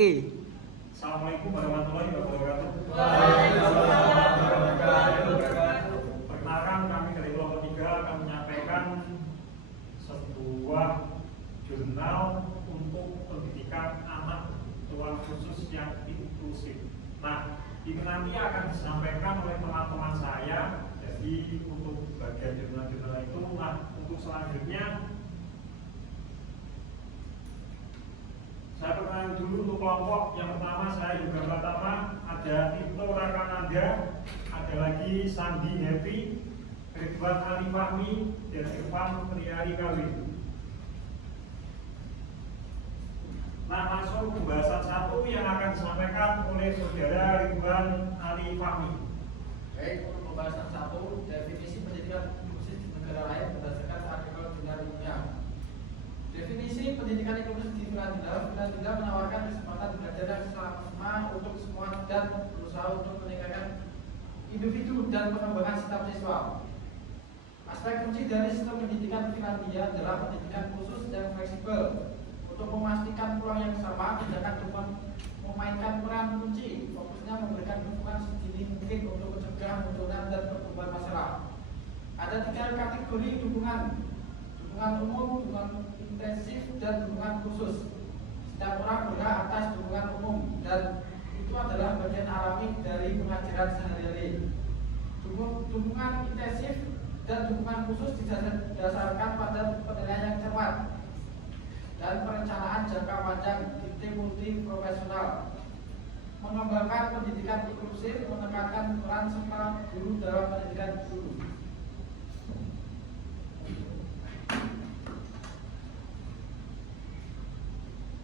Oke. Assalamualaikum warahmatullahi wabarakatuh. Perkenalkan, kami dari kelompok 3 akan menyampaikan sebuah jurnal untuk pendidikan anak ruang khusus yang inklusif. Nah, ini nanti akan disampaikan oleh teman-teman saya. Jadi untuk bagian jurnal-jurnal itu, nah untuk selanjutnya saya perkenalkan dulu untuk kelompok yang pertama. Saya juga pertama ada Tito Rakananda, ada lagi Sandi Happy, Ridwan Ali Fahmi, dan Irfan Priyari Kawin. Nah, langsung pembahasan satu yang akan disampaikan oleh saudara Ridwan Ali Fahmi. Baik, untuk pembahasan satu, definisi pendidikan inklusif di negara lain berdasarkan artikel jurnal ilmiah. Definisi pendidikan inklusif di Finlandia menawarkan kesempatan belajar yang sama untuk semua dan berusaha untuk meningkatkan individu dan pengembangan setiap siswa. Aspek kunci dari sistem pendidikan Finlandia adalah pendidikan khusus dan fleksibel. Untuk memastikan peluang yang sama, tindakan memainkan peran kunci, fokusnya memberikan dukungan sedini mungkin untuk mencegah munculnya dan pertumbuhan masalah. Ada 3 kategori dukungan: dukungan umum, dukungan intensif, dan dukungan khusus. Setiap orang berhak atas dukungan umum, dan itu adalah bagian alami dari pengajaran sehari-hari. Dukungan intensif dan dukungan khusus didasarkan pada penilaian yang cermat dan perencanaan jangka panjang di tim multi profesional. Mengembangkan pendidikan inklusif, menekankan peran serta guru dalam pendidikan guru.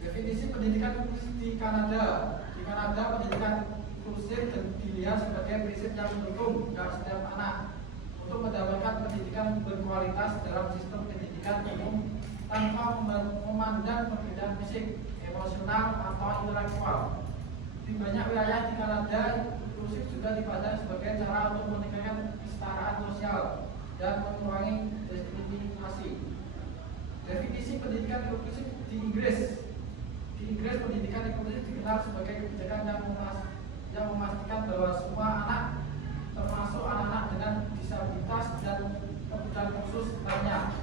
Definisi pendidikan inklusif di Kanada. Di Kanada, pendidikan inklusif dilihat sebagai prinsip yang mendukung setiap anak untuk mendapatkan pendidikan berkualitas dalam sistem pendidikan umum tanpa memandang perbedaan fisik, emosional, atau intelektual. Di banyak wilayah di Kanada, inklusif juga dipandang sebagai cara untuk meningkatkan kesetaraan sosial dan mengurangi diskriminasi. Definisi pendidikan inklusif di Inggris. Di Inggris, pendidikan inklusif dikenal sebagai kebijakan yang memastikan bahwa semua anak, termasuk anak-anak dengan disabilitas dan kebutuhan khusus lainnya,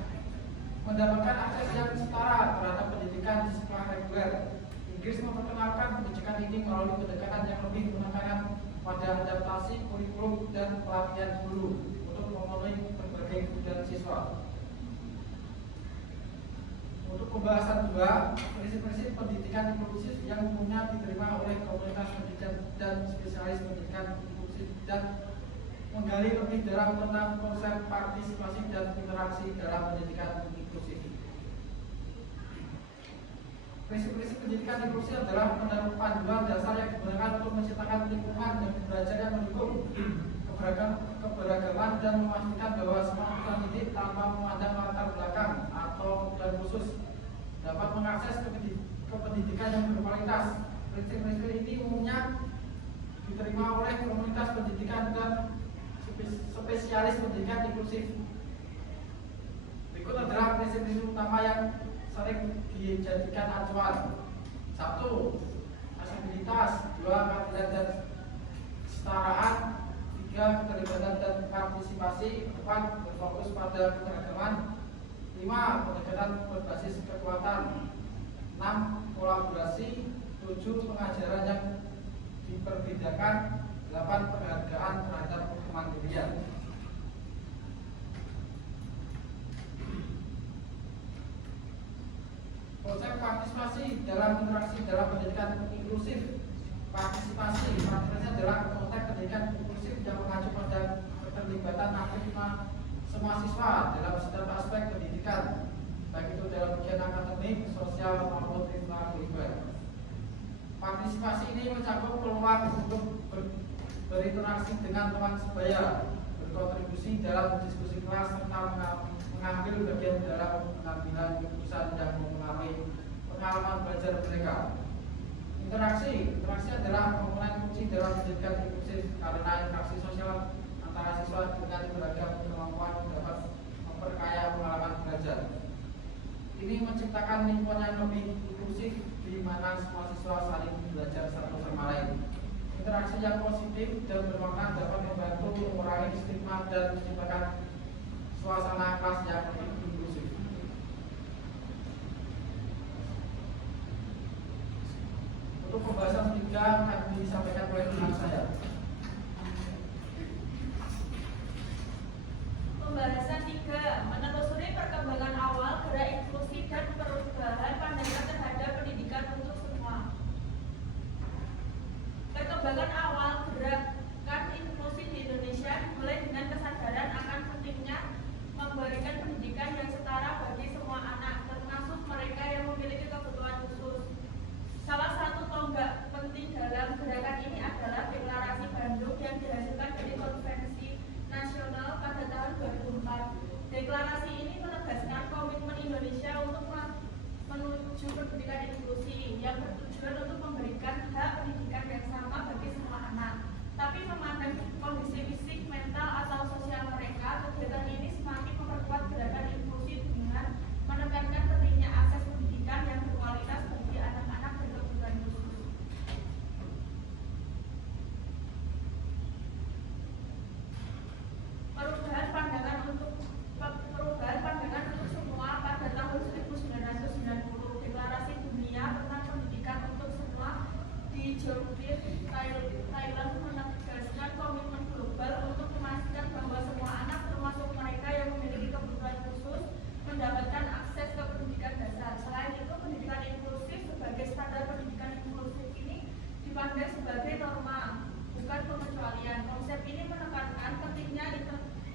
mendapatkan akses yang setara terhadap pendidikan di sekolah reguler. Inggris memperkenalkan kebijakan ini melalui pendekatan yang lebih menekankan pada adaptasi kurikulum dan pelatihan guru untuk memenuhi berbagai kebutuhan siswa. Untuk pembahasan 2, prinsip-prinsip pendidikan inklusif yang umumnya diterima oleh komunitas pendidikan dan spesialis pendidikan inklusif, dan menggali lebih dalam tentang konsep partisipasi dan interaksi dalam pendidikan inklusif. Prinsip-prinsip pendidikan inklusif adalah panduan dasar yang digunakan untuk menciptakan lingkungan dan belajar yang mendukung keberagaman dan memastikan bahwa semua peserta didik tanpa memandang latar belakang atau kebutuhan khusus dapat mengakses ke pendidikan yang berkualitas. Prinsip-prinsip ini umumnya diterima oleh komunitas pendidikan dan spesialis pendidikan inklusif. Berikut adalah prinsip-prinsip utama yang sering dijadikan acuan. 1. Aksesibilitas. 2. Keadilan dan kesetaraan. 3. Keterlibatan dan partisipasi. 4. Berfokus pada keberagaman. 5. Pendekatan berbasis kekuatan. 6. Kolaborasi. 7. Pengajaran yang diperbedakan. 8. Penghargaan terhadap kemandirian. Konsep partisipasi dalam interaksi dalam pendidikan inklusif. Partisipasi adalah konteks pendidikan inklusif yang mengacu pada keterlibatan aktif semua siswa dalam setiap aspek pendidikan, baik itu dalam bagian akademik, sosial, maupun ekstrakurikuler. Partisipasi ini mencakup peluang untuk berinteraksi dengan teman sebaya, berkontribusi dalam diskusi kelas, serta mengambil bagian dalam pengambilan keputusan yang mempengaruhi pengalaman belajar mereka. Interaksi adalah komponen kunci dalam pendidikan inklusif karena interaksi sosial antara siswa dengan beragam kemampuan dapat memperkaya pengalaman belajar. Ini menciptakan lingkungan yang lebih inklusif di mana semua siswa saling interaksi yang positif dan bermakna dapat membantu mengurangi stigma dan menciptakan suasana kelas yang inklusif. Untuk pembahasan ketiga akan disampaikan oleh rekan saya. Pembahasan 3, menelusuri perkembangan awal gerak inklusi dan perubahan pandangan terhadap pendidikan untuk semua. Perkembangan awal gerakan inklusi di Indonesia mulai dengan kesadaran akan pentingnya memberikan pendidikan yang setara bagi semua anak, termasuk mereka yang memiliki kebutuhan khusus. Salah satu tonggak penting dalam gerakan ini adalah Deklarasi Bandung yang dihasilkan dari Konvensi Nasional pada tahun 2004. Deklarasi ini menegaskan komitmen Indonesia untuk menuju pendidikan inklusi yang bertujuan untuk memberikan hak pendidikan yang sama bagi semua anak. Tapi memandang kondisi fisik, mental, atau sosial mereka, kegiatan ini semakin memperkuat gerakan inklusi dengan menekankan pentingnya akses pendidikan yang berkualitas bagi anak-anak berkebutuhan khusus. Perubahan pandangan untuk semua pada tahun 1990, Deklarasi Dunia tentang Pendidikan untuk Semua di Jorvin, Thailand menegaskan komitmen global untuk memastikan bahwa semua anak, termasuk mereka yang memiliki kebutuhan khusus, mendapatkan akses ke pendidikan dasar. Selain itu, pendidikan inklusif sebagai standar pendidikan inklusif ini dipandang sebagai norma, bukan pengecualian. Konsep ini menekankan pentingnya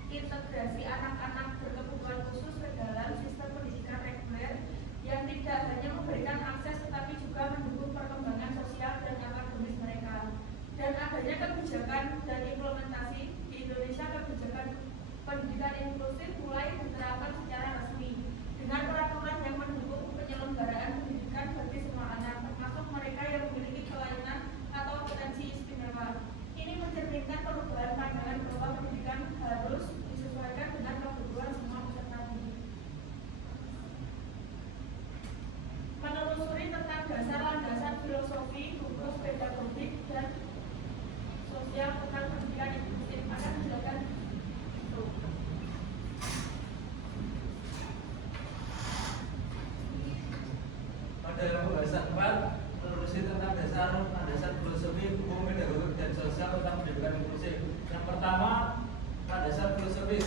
integrasi anak-anak berkebutuhan khusus ke dalam sistem pendidikan reguler yang tidak hanya memberikan akses tetapi juga mendukung perkembangan sosial dan akademis mereka. Dan adanya kebijakan dan implementasi di Indonesia, kebijakan pendidikan inklusif mulai diterapkan secara resmi dengan peraturan yang mendukung penyelenggaraan pendidikan bagi semua anak, termasuk mereka yang memiliki kelainan atau potensi istimewa. Ini mencerminkan perubahan pandangan bahwa pendidikan harus disesuaikan dengan kebutuhan semua peserta didik. Menelusuri tentang dasar landasan filosofi, hukum, pedagogik, dan sosial tentang pendidikan inklusif akan dijelaskan itu. Pada pembahasan 4, menelusuri tentang dasar landasan filosofi, hukum, pedagogik, dan sosial tentang pendidikan inklusif. Yang pertama, landasan filosofis.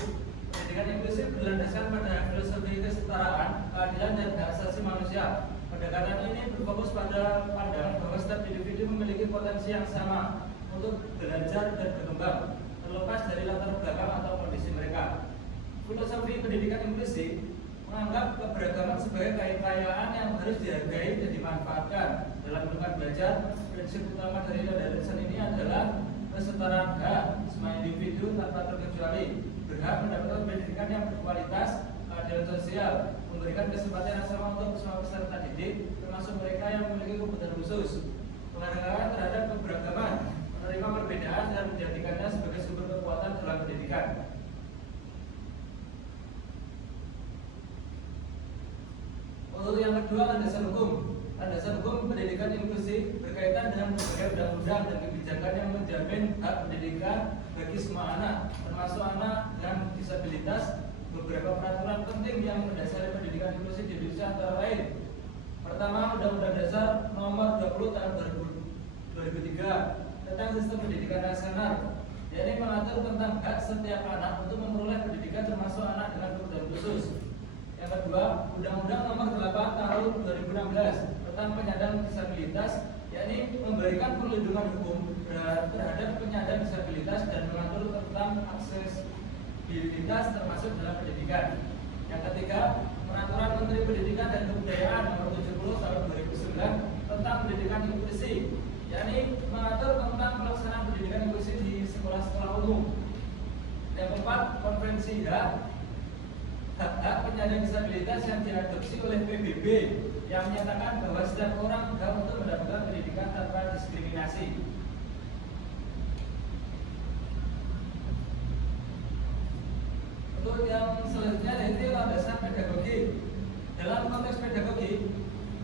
Pendidikan inklusif berlandaskan pada filosofi kesetaraan, keadilan, dan hak asasi manusia. Pendekatan ini berfokus pada pandangan bahwa setiap individu memiliki potensi yang sama untuk belajar dan berkembang, terlepas dari latar belakang atau kondisi mereka. Filosofi pendidikan inklusif menganggap keberagaman sebagai keistimewaan yang harus dihargai dan dimanfaatkan dalam lingkungan belajar. Prinsip utama dari landasan ini adalah kesetaraan hak semua individu tanpa terkecuali, berhak mendapatkan pendidikan yang berkualitas, keadilan sosial, memberikan kesempatan yang sama untuk semua peserta didik, termasuk mereka yang memiliki kebutuhan khusus, penghargaan terhadap keberagaman, menerima perbedaan dan menjadikannya sebagai sumber kekuatan dalam pendidikan. Untuk yang kedua, landasan hukum. Landasan hukum pendidikan inklusif berkaitan dengan berbagai undang-undang dan kebijakan yang menjamin hak pendidikan bagi semua anak, termasuk anak dengan disabilitas. Beberapa peraturan penting yang mendasari pendidikan inklusif di Indonesia antara lain: pertama, Undang-Undang Dasar Nomor 20 Tahun 2003 tentang Sistem Pendidikan Nasional, yakni mengatur tentang hak setiap anak untuk memperoleh pendidikan, termasuk anak dengan kebutuhan khusus. Yang kedua, Undang-Undang Nomor 8 Tahun 2016 tentang penyandang disabilitas, yakni memberikan perlindungan hukum terhadap penyandang disabilitas dan mengatur tentang aksesibilitas termasuk dalam pendidikan. Yang ketiga, Peraturan Menteri Pendidikan dan Kebudayaan Nomor 70 Tahun 2009 tentang pendidikan inklusif, yakni mengatur tentang pelaksanaan pendidikan inklusif di sekolah-sekolah umum. Yang keempat, Konvensi hak penyandang disabilitas yang diadopsi oleh PBB yang menyatakan bahwa setiap orang berhak untuk mendapatkan pendidikan tanpa diskriminasi. Untuk yang selanjutnya yaitu landasan pedagogi. Dalam konteks pedagogi,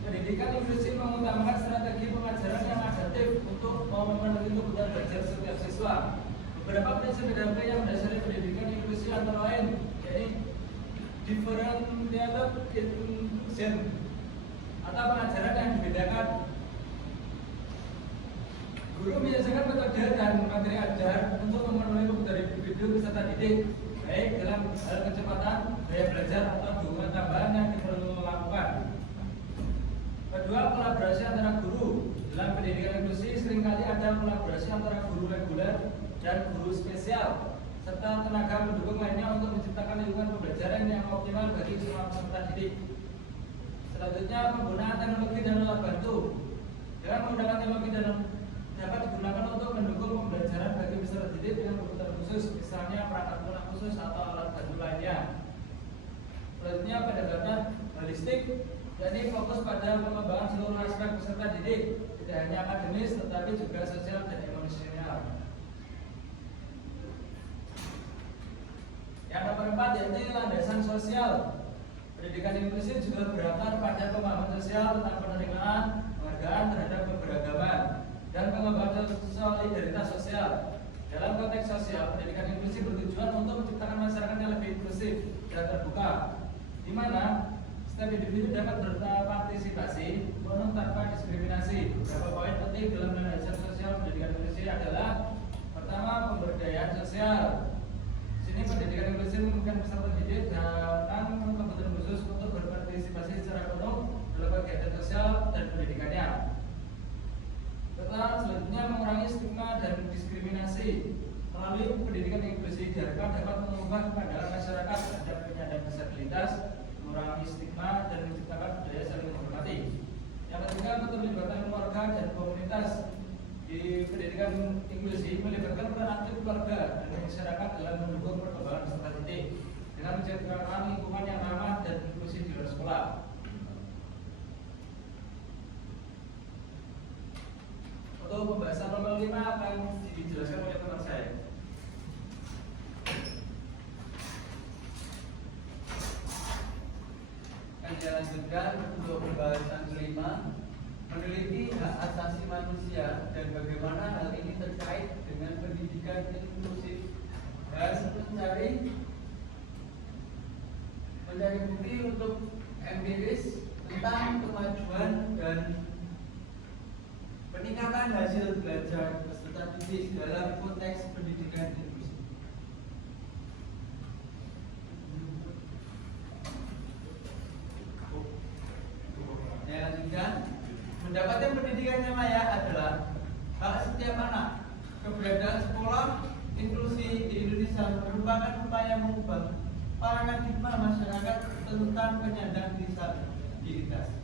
pendidikan inklusif mengutamakan strategi pengajaran yang adaptif untuk memenuhi untuk kebutuhan belajar setiap siswa. Beberapa prinsip PDP yang mendasari pendidikan inklusi antara lain, yaitu differentiated inclusion atau pengajaran yang dibedakan. Guru menyesuaikan metode dan materi ajar untuk memenuhi kebutuhan individu peserta didik, baik dalam hal kecepatan, daya belajar atau dukungan tambahan yang diperlukan. Kedua, kolaborasi antara guru. Dalam pendidikan inklusi seringkali ada kolaborasi antara guru reguler dan guru spesial serta tenaga pendukung lainnya untuk menciptakan lingkungan pembelajaran yang optimal bagi semua peserta didik. Selanjutnya, penggunaan teknologi dan alat bantu. Dengan menggunakan teknologi dan dapat digunakan untuk mendukung pembelajaran bagi peserta didik dengan kebutuhan khusus, misalnya perangkat lunak khusus atau alat bantu lainnya. Selanjutnya, pendekatan holistik, yakni fokus pada pengembangan seluruh aspek peserta didik, tidak hanya akademis tetapi juga sosial dan emosional. Yang nomor 4 yaitu landasan sosial. Pendidikan inklusif juga berakar pada pemahaman sosial tentang penerimaan, penghargaan terhadap keberagaman, dan pengembangan solidaritas sosial. Dalam konteks sosial, pendidikan inklusif bertujuan untuk menciptakan masyarakat yang lebih inklusif dan terbuka, di mana setiap individu dapat berpartisipasi penuh tanpa diskriminasi. Beberapa poin penting dalam landasan sosial pendidikan inklusif adalah: pertama, pemberdayaan sosial. Sini pendidikan inklusif memungkinkan peserta didik dengan kebutuhan khusus untuk berpartisipasi secara penuh dalam kegiatan sosial dan pendidikannya. Selanjutnya, mengurangi stigma dan diskriminasi. Melalui pendidikan inklusif diharapkan dapat mengubah pandangan masyarakat terhadap penyandang disabilitas, mengurangi stigma dan menciptakan budaya saling menghormati. Yang ketiga, keterlibatan keluarga dan komunitas. Di pendidikan inklusi melibatkan peran aktif keluarga dan masyarakat dalam mendukung perkembangan peserta didik dengan menciptakan lingkungan yang ramah dan inklusif di luar sekolah. Untuk pembahasan nomor 5 akan dijelaskan oleh teman saya. Akan dilanjutkan untuk pembahasan kelima, meneliti hak asasi manusia dan bagaimana hal ini terkait dengan pendidikan inklusif dan mencari bukti untuk empiris tentang kemajuan dan peningkatan hasil belajar peserta didik dalam konteks pendidikan inklusif. Saya lanjutkan. Mendapatkan pendidikan yang layak adalah hak setiap anak. Keberadaan sekolah inklusi di Indonesia merupakan upaya mengubah paradigma masyarakat tentang penyandang disabilitas.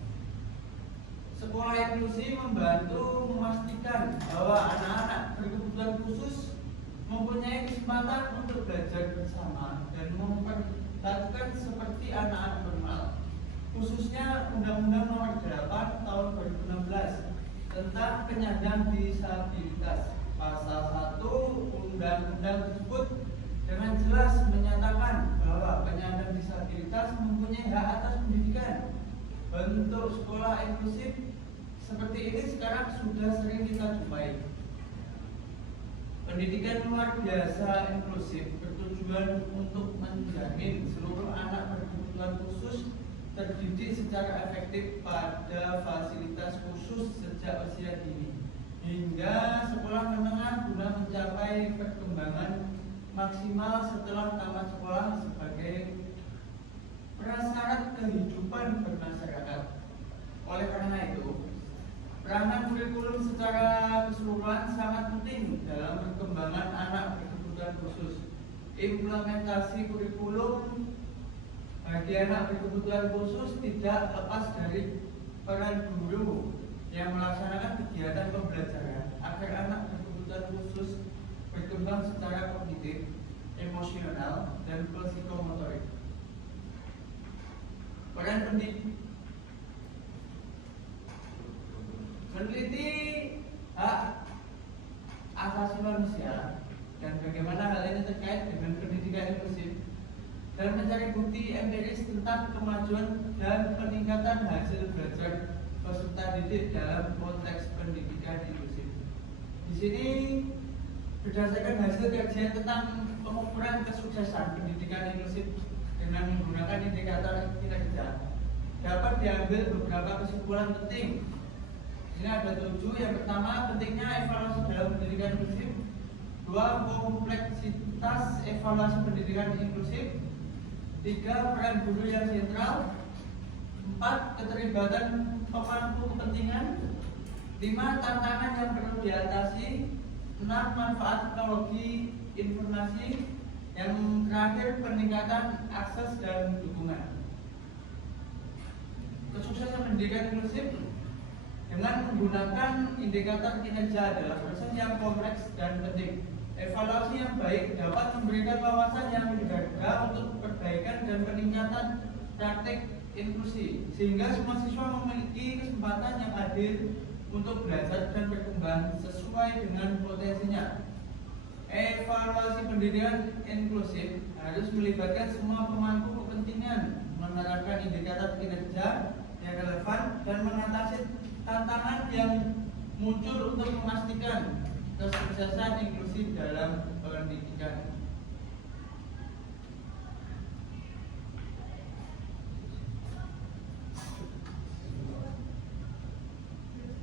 Sekolah inklusi membantu memastikan bahwa anak-anak berkebutuhan khusus mempunyai kesempatan untuk belajar bersama dan memperlakukan seperti anak-anak normal. Khususnya Undang-Undang Nomor 8 Tahun 2016 tentang penyandang disabilitas. Pasal 1 Undang-Undang tersebut dengan jelas menyatakan bahwa penyandang disabilitas mempunyai hak atas pendidikan. Bentuk sekolah inklusif seperti ini sekarang sudah sering kita jumpai. Pendidikan luar biasa inklusif bertujuan untuk menjamin seluruh anak berkebutuhan khusus terdidik secara efektif pada fasilitas khusus sejak usia dini hingga sekolah menengah guna mencapai perkembangan maksimal setelah tamat sekolah sebagai prasyarat kehidupan bermasyarakat. Oleh karena itu, peranan kurikulum secara keseluruhan sangat penting dalam perkembangan anak berkebutuhan khusus. Implementasi kurikulum bagi anak berkebutuhan khusus tidak lepas dari peran guru yang melaksanakan kegiatan pembelajaran agar anak berkebutuhan khusus berkembang secara kognitif, emosional, dan psikomotorik. Peran pendidik meneliti hak asasi manusia dan bagaimana hal ini terkait dengan pendidikan inklusif dan mencari bukti empiris tentang kemajuan dan peningkatan hasil belajar peserta didik dalam konteks pendidikan inklusif. Di Di sini berdasarkan hasil kajian tentang pengukuran kesuksesan pendidikan inklusif dengan menggunakan indikator kinerja, dapat diambil beberapa kesimpulan penting. Di sini ada 7. Yang pertama, pentingnya evaluasi dalam pendidikan inklusif. 2. Kompleksitas evaluasi pendidikan inklusif. 3. Peran guru yang sentral. 4. Keterlibatan pemangku kepentingan. 5. Tantangan yang perlu diatasi. 6. Manfaat teknologi informasi. Yang terakhir, peningkatan akses dan dukungan. Kesuksesan pendidikan inklusif dengan menggunakan indikator kinerja adalah proses yang kompleks dan penting. Evaluasi yang baik dapat memberikan wawasan yang berharga untuk perbaikan dan peningkatan praktik inklusi, sehingga semua siswa memiliki kesempatan yang adil untuk belajar dan berkembang sesuai dengan potensinya. Evaluasi pendidikan inklusif harus melibatkan semua pemangku kepentingan, menerapkan indikator kinerja yang relevan dan mengatasi tantangan yang muncul untuk memastikan kesuksesan inklusif dalam pendidikan.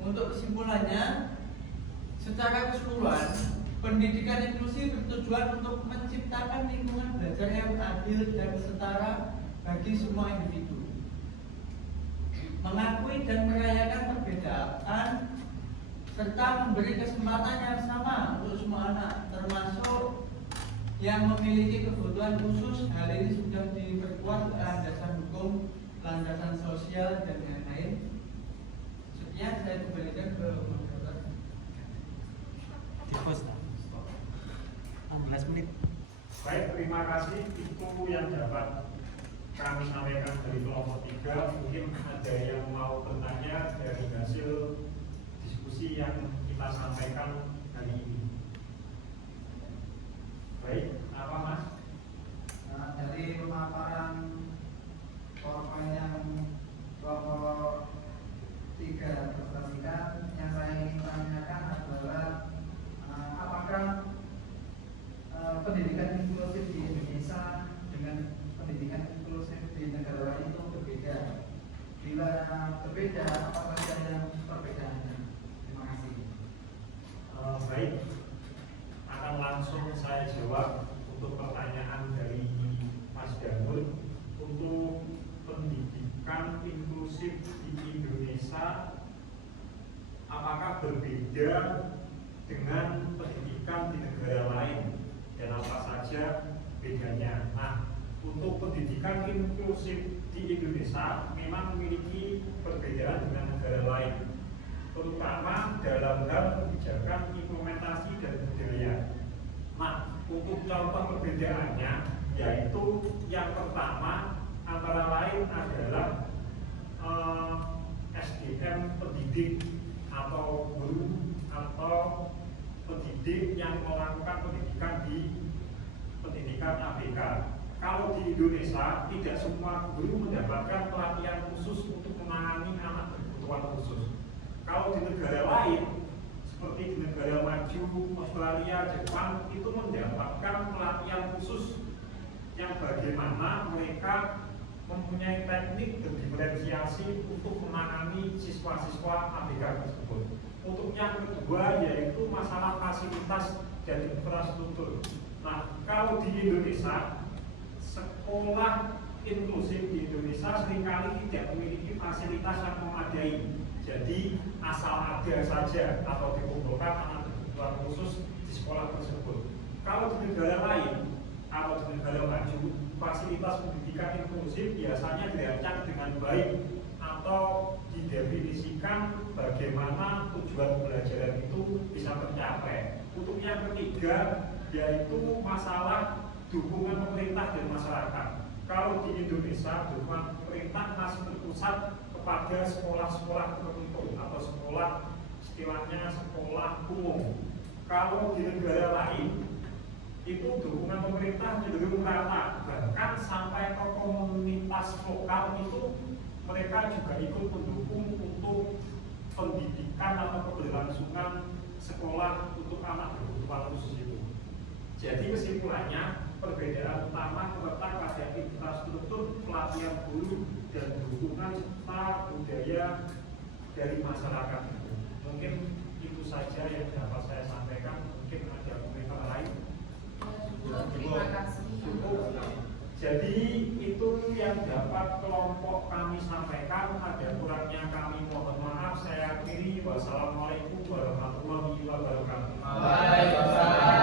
Untuk kesimpulannya, secara keseluruhan, pendidikan inklusif bertujuan untuk menciptakan lingkungan belajar yang adil dan setara bagi semua individu, mengakui dan merayakan perbedaan, serta memberi kesempatan yang sama untuk semua anak, termasuk yang memiliki kebutuhan khusus. Hal ini sudah diperkuat landasan hukum, landasan sosial, dan lain-lain. Sekian, saya kembalikan ke moderator. Di pos 16 menit. Baik, terima kasih. Itu yang dapat kami sampaikan dari kelompok 3. Mungkin ada yang mau bertanya dari hasil diskusi yang kita sampaikan hari ini. Baik, apa Mas? Dari pemaparan PowerPoint yang kelompok 3 presentasikan, yang saya ingin tanyakan adalah apakah pendidikan inklusif di Indonesia dengan pendidikan inklusif di negara lain itu berbeda? Bila berbeda, apa saja yang perbedaannya? Terima kasih. Baik, akan langsung saya jawab untuk pertanyaan dari Mas Danur. Untuk pendidikan inklusif di Indonesia, apakah berbeda dengan pendidikan di negara lain dan apa saja bedanya? Nah, untuk pendidikan inklusif di Indonesia memang memiliki perbedaan dengan negara lain, terutama dalam hal kebijakan, implementasi, dan budaya. Nah, untuk contoh perbedaannya, yaitu yang pertama antara lain adalah SDM pendidik atau guru atau pendidik yang melakukan pendidikan di pendidikan ABK. Kalau di Indonesia, tidak semua guru mendapatkan pelatihan khusus untuk menangani anak berkebutuhan khusus. Kalau di negara lain, seperti di negara maju, Australia, Jepang, itu mendapatkan pelatihan khusus yang bagaimana mereka mempunyai teknik dan diferensiasi untuk menangani siswa-siswa ABK tersebut. Untuk yang kedua yaitu masalah fasilitas dan infrastruktur. Nah, kalau di Indonesia, sekolah inklusif di Indonesia seringkali tidak memiliki fasilitas yang memadai. Jadi asal ada saja atau dikumpulkan anak berkebutuhan khusus di sekolah tersebut. Kalau di negara lain atau di negara maju, fasilitas pendidikan inklusif biasanya dirancang dengan baik atau didefinisikan bagaimana tujuan pembelajaran itu bisa tercapai. Untuk yang ketiga yaitu masalah dukungan pemerintah dan masyarakat. Kalau di Indonesia, dukungan pemerintah masih berpusat kepada sekolah-sekolah tertentu atau sekolah istilahnya sekolah umum. Kalau di negara lain itu dukungan pemerintah cenderung rata, bahkan sampai ke komunitas lokal itu mereka juga ikut mendukung untuk pendidikan atau keberlangsungan sekolah untuk anak berkebutuhan khusus itu. Jadi kesimpulannya, perbedaan utama terletak pada infrastruktur pelatihan guru dan dukungan serta budaya dari masyarakat. Mungkin itu saja yang dapat saya sampaikan. Mungkin ada komentar lain. Terima kasih. Cukup. Jadi itu yang dapat kelompok kami sampaikan. Ada kurangnya kami mohon maaf. Saya akhiri. Wassalamualaikum warahmatullahi wabarakatuh. Waalaikumsalam.